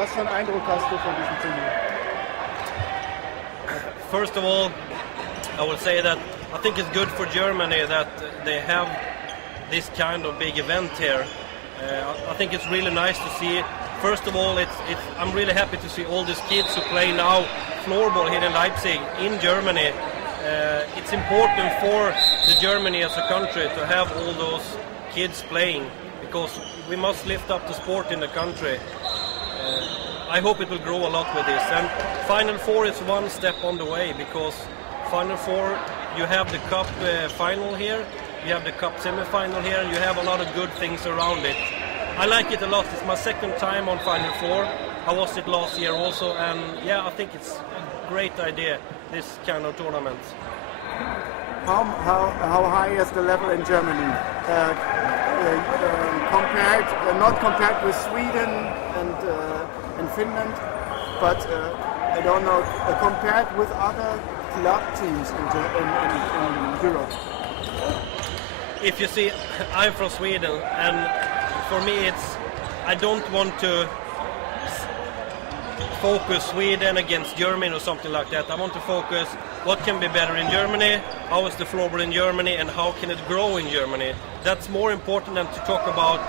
Was für einen Eindruck hast du von diesem Turnier? First of all, I would say that I think it's good for Germany that they have this kind of big event here. I think it's really nice to see. First of all, I'm really happy to see all these kids who play now floorball here in Leipzig, in Germany. It's important for Germany as a country to have all those kids playing, because we must lift up the sport in the country. I hope it will grow a lot with this. And Final Four is one step on the way, because Final Four, you have the Cup final here, you have the Cup semi-final here, and you have a lot of good things around it. I like it a lot. It's my second time on Final Four. I was it last year also, and yeah, I think it's a great idea, this kind of tournament. How high is the level in Germany? Not compared with Sweden and Finland, but I don't know, compared with other club teams in Europe. If you see, I'm from Sweden, and for me I don't want to focus Sweden against Germany or something like that. I want to focus what can be better in Germany, how is the floorball in Germany, and how can it grow in Germany. That's more important than to talk about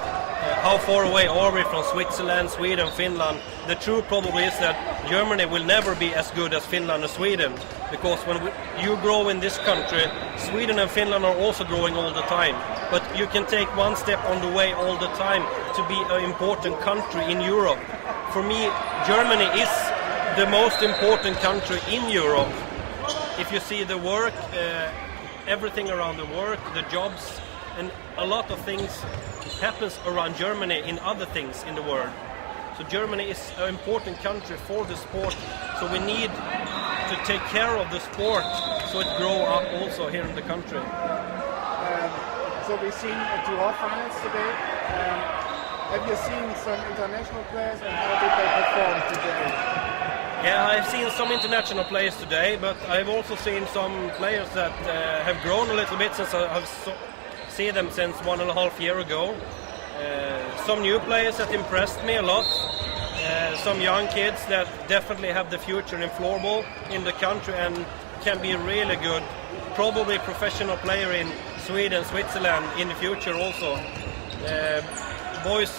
how far away are we from Switzerland, Sweden, Finland. The truth probably is that Germany will never be as good as Finland or Sweden, because when you grow in this country, Sweden and Finland are also growing all the time. But you can take one step on the way all the time to be an important country in Europe. For me, Germany is the most important country in Europe. If you see the work, everything around the work, the jobs, and a lot of things happens around Germany in other things in the world. So Germany is an important country for the sport, so we need to take care of the sport so it grow up also here in the country. So we've seen two half finals today. Have you seen some international players, and how did they perform today? Yeah, I've seen some international players today, but I've also seen some players that have grown a little bit since I've seen them since 1.5 years ago. Some new players that impressed me a lot. Some young kids that definitely have the future in floorball in the country and can be really good. Probably professional player in Sweden, Switzerland in the future also. Boys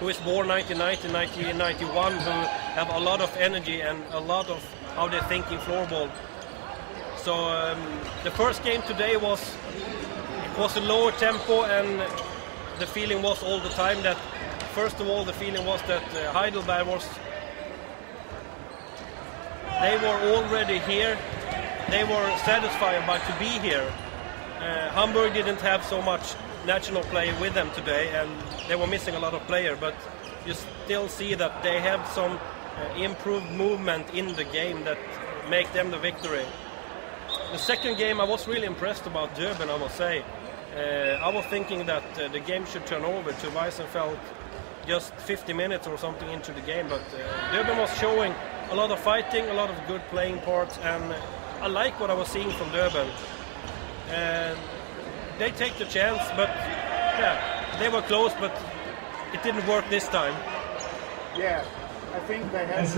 who is born 1990, 1991, who have a lot of energy and a lot of how they think in floorball. So the first game today was a lower tempo, and the feeling was all the time that, first of all, the feeling was that Heidelberg they were already here. They were satisfied by to be here. Hamburg didn't have so much national play with them today, and they were missing a lot of players, but you still see that they have some improved movement in the game that make them the victory. The second game I was really impressed about Durban, I must say. I was thinking that the game should turn over to Weissenfeld just 50 minutes or something into the game, but Durban was showing a lot of fighting, a lot of good playing parts, and I like what I was seeing from Durban. They take the chance, but yeah, they were close, but it didn't work this time. Yeah, I think they have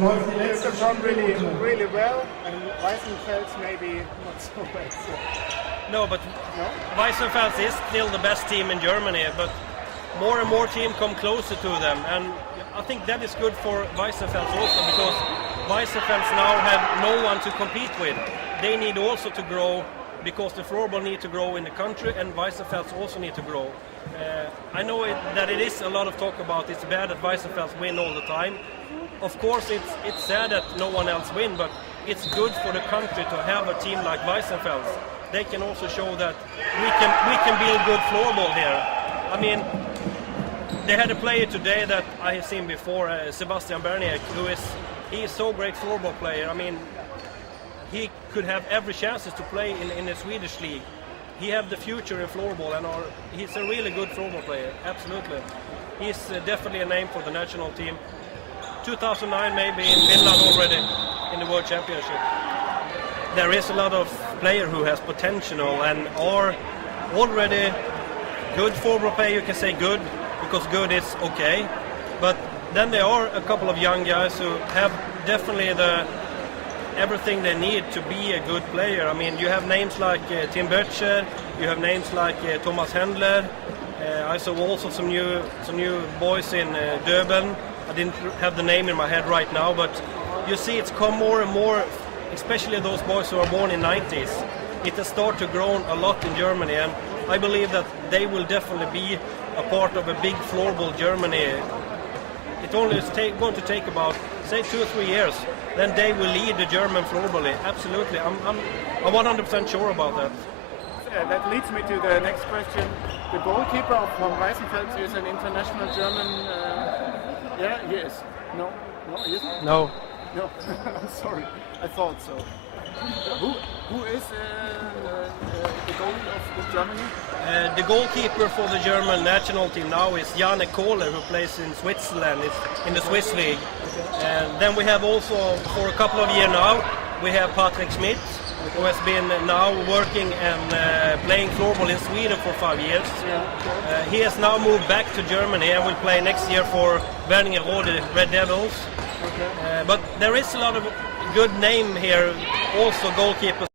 done really well, and Weissenfeld maybe not so well. So. No, but Weissenfeld is still the best team in Germany, but more and more teams come closer to them, and I think that is good for Weissenfeld also, because Weissenfeld now have no one to compete with. They need also to grow, because the floorball need to grow in the country, and Weissenfeld also need to grow. I know that it is a lot of talk about it's bad that Weissenfeld win all the time. Of course, it's sad that no one else win, but it's good for the country to have a team like Weissenfeld. They can also show that we can build good floorball here. I mean, they had a player today that I have seen before, Sebastian Bernier, he is so great floorball player. I mean, he could have every chances to play in the Swedish league. He have the future in floorball, and he's a really good floorball player, absolutely. He's definitely a name for the national team. 2009 maybe in Finland already in the World Championship. There is a lot of players who has potential and are already good floorball player. You can say good, because good is okay, but then there are a couple of young guys who have definitely everything they need to be a good player. I mean, you have names like Tim Böttcher, you have names like Thomas Händler. I saw also some new boys in Durban. I didn't have the name in my head right now, but you see it's come more and more, especially those boys who are born in 90s. It has started to grow a lot in Germany, and I believe that they will definitely be a part of a big floorball Germany. It only is going to take about, say, 2 or 3 years. Then they will lead the German floorball league. Absolutely, I'm 100% sure about that. That leads me to the next question. The goalkeeper from Weissenfels is an international German. Yeah, he is. No, he isn't. No. No, I'm sorry. I thought so. Who is the goalie of Germany? The goalkeeper for the German national team now is Janne Kohler, who plays in Switzerland. It's in the Swiss league. And then we have also, for a couple of years now, we have Patrick Schmidt, who has been now working and playing floorball in Sweden for 5 years. He has now moved back to Germany and will play next year for Wurde, Red Devils. But there is a lot of good name here, also goalkeepers.